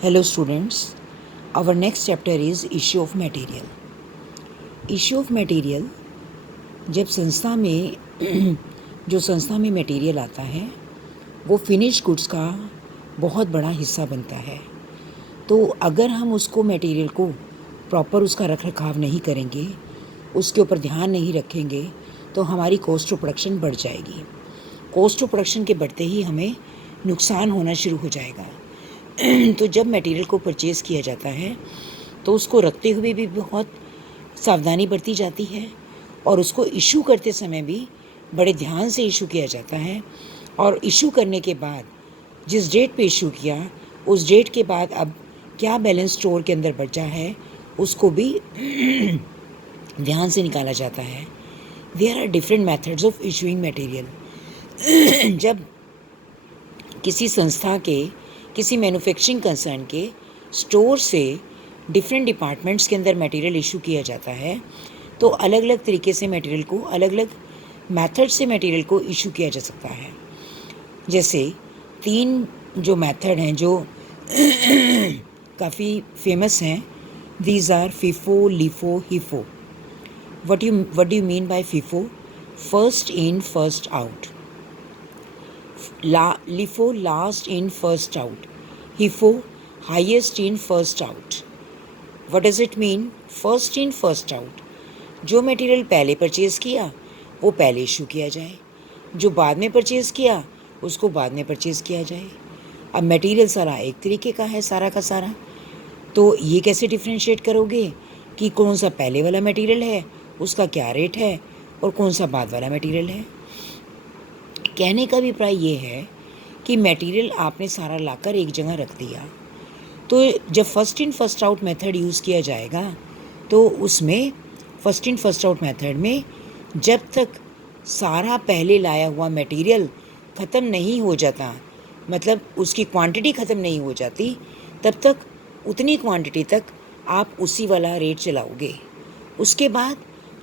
Hello students, our next chapter is issue of material. Issue of material जब संस्था में जो संस्था में मटेरियल आता है वो फिनिश गुड्स का बहुत बड़ा हिस्सा बनता है। तो अगर हम उसको मटेरियल को प्रॉपर उसका रख रखाव नहीं करेंगे, उसके ऊपर ध्यान नहीं रखेंगे तो हमारी कॉस्ट ऑफ प्रोडक्शन बढ़ जाएगी। कॉस्ट ऑफ प्रोडक्शन के बढ़ते ही हमें नुकसान होना शुरू हो जाएगा। तो जब मटेरियल को परचेज़ किया जाता है तो उसको रखते हुए भी बहुत सावधानी बरती जाती है और उसको इशू करते समय भी बड़े ध्यान से इशू किया जाता है। और इशू करने के बाद जिस डेट पे इशू किया उस डेट के बाद अब क्या बैलेंस स्टोर के अंदर बचा है उसको भी ध्यान से निकाला जाता है। There are different methods of issuing material. जब किसी संस्था के किसी मैन्युफैक्चरिंग कंसर्न के स्टोर से डिफरेंट डिपार्टमेंट्स के अंदर मटेरियल इशू किया जाता है तो अलग अलग तरीके से मटेरियल को अलग अलग मेथड से मटेरियल को इशू किया जा सकता है। जैसे 3 जो मेथड हैं जो काफ़ी फेमस हैं, these are FIFO, LIFO, HIFO. what do you mean by FIFO? First in, first out. LIFO, last in, first out. HIFO, highest in, first out. What does it mean? First in, first out. जो material पहले purchase किया वो पहले issue किया जाए, जो बाद में परचेज़ किया उसको बाद में परचेज़ किया जाए। अब मटेरियल सारा एक तरीके का है, सारा का सारा, तो ये कैसे डिफ्रेंशिएट करोगे कि कौन सा पहले वाला मटेरियल है, उसका क्या रेट है और कौन सा बाद वाला मटेरियल है। कहने का अभिप्राय ये है कि मटेरियल आपने सारा लाकर एक जगह रख दिया तो जब first in first out method use किया जाएगा तो उसमें first in first out method में जब तक सारा पहले लाया हुआ मटेरियल ख़त्म नहीं हो जाता, मतलब उसकी क्वांटिटी ख़त्म नहीं हो जाती, तब तक उतनी क्वांटिटी तक आप उसी वाला रेट चलाओगे। उसके बाद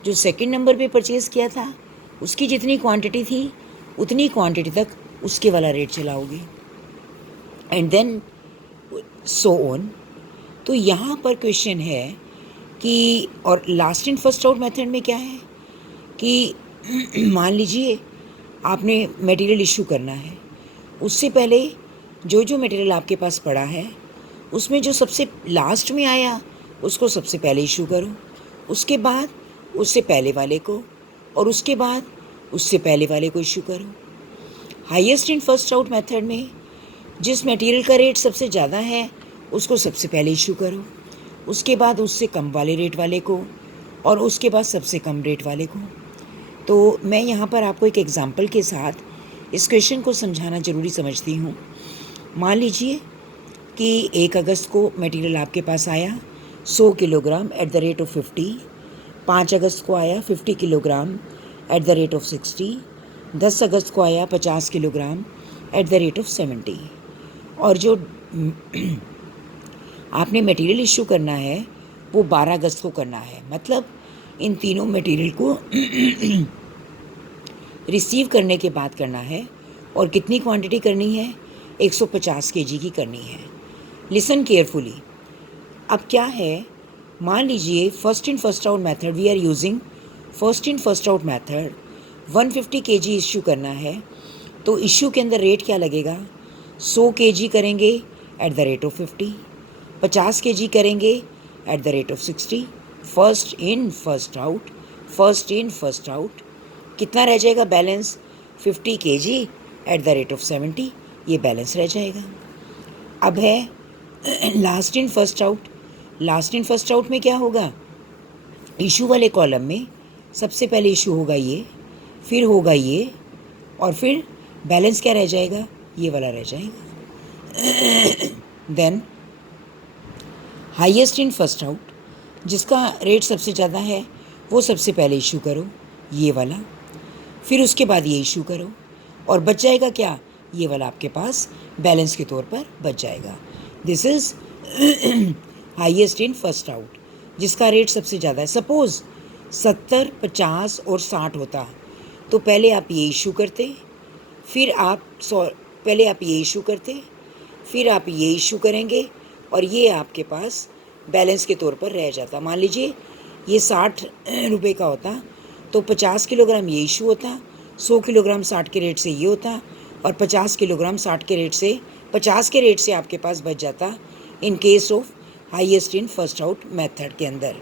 जो सेकंड नंबर पे परचेज़ किया था उसकी जितनी क्वांटिटी थी उतनी क्वांटिटी तक उसके वाला रेट चलाओगे एंड देन सो ऑन। तो यहाँ पर क्वेश्चन है कि और last in first out method में क्या है कि मान लीजिए आपने मटेरियल इशू करना है, उससे पहले जो जो मटेरियल आपके पास पड़ा है उसमें जो सबसे लास्ट में आया उसको सबसे पहले इशू करो, उसके बाद उससे पहले वाले को और उसके बाद उससे पहले वाले को इशू करो। Highest in first out method में जिस मटेरियल का रेट सबसे ज़्यादा है उसको सबसे पहले इशू करो, उसके बाद उससे कम वाले रेट वाले को और उसके बाद सबसे कम रेट वाले को। तो मैं यहाँ पर आपको एक एग्ज़ाम्पल के साथ इस क्वेश्चन को समझाना ज़रूरी समझती हूँ। मान लीजिए कि 1 अगस्त को मटेरियल आपके पास आया 100 kilogram eight the rate of 50, 5 अगस्त को आया 50 kilogram eight the rate of 60, 10 अगस्त को आया 50 kilogram eight the rate of 70। और जो आपने मटेरियल इशू करना है वो 12 अगस्त को करना है, मतलब इन तीनों मटेरियल को रिसीव करने के बाद करना है। और कितनी क्वांटिटी करनी है? 150 केजी की करनी है। Listen carefully. अब क्या है, मान लीजिए first in first out method, we are using first in first out method, 150 KG issue करना है तो इशू के अंदर रेट क्या लगेगा? 100 केजी करेंगे at the rate of 50, 50 KG करेंगे at the rate of 60। First in first out, first in first out, कितना रह जाएगा balance? 50 KG at the rate of 70, ये बैलेंस रह जाएगा। अब है last in first out. Last in first out में क्या होगा? इशू वाले कॉलम में सबसे पहले इशू होगा ये, फिर होगा ये और फिर बैलेंस क्या रह जाएगा? ये वाला रह जाएगा। Then highest in first out, जिसका रेट सबसे ज़्यादा है वो सबसे पहले इशू करो, ये वाला, फिर उसके बाद ये इशू करो और बच जाएगा क्या? ये वाला आपके पास बैलेंस के तौर पर बच जाएगा। This is highest in first out, जिसका रेट सबसे ज़्यादा है। सपोज़ 70, 50 और 60 होता तो पहले आप ये इशू करते, फिर आप पहले आप ये इशू करते, फिर आप ये इशू करेंगे और ये आपके पास बैलेंस के तौर पर रह जाता। मान लीजिए ये 60 रुपये का होता तो 50 किलोग्राम ये इशू होता, 100 किलोग्राम 60 के रेट से ये होता और 50 किलोग्राम 60 के रेट से 50 के रेट से आपके पास बच जाता in case of highest in first out method के अंदर।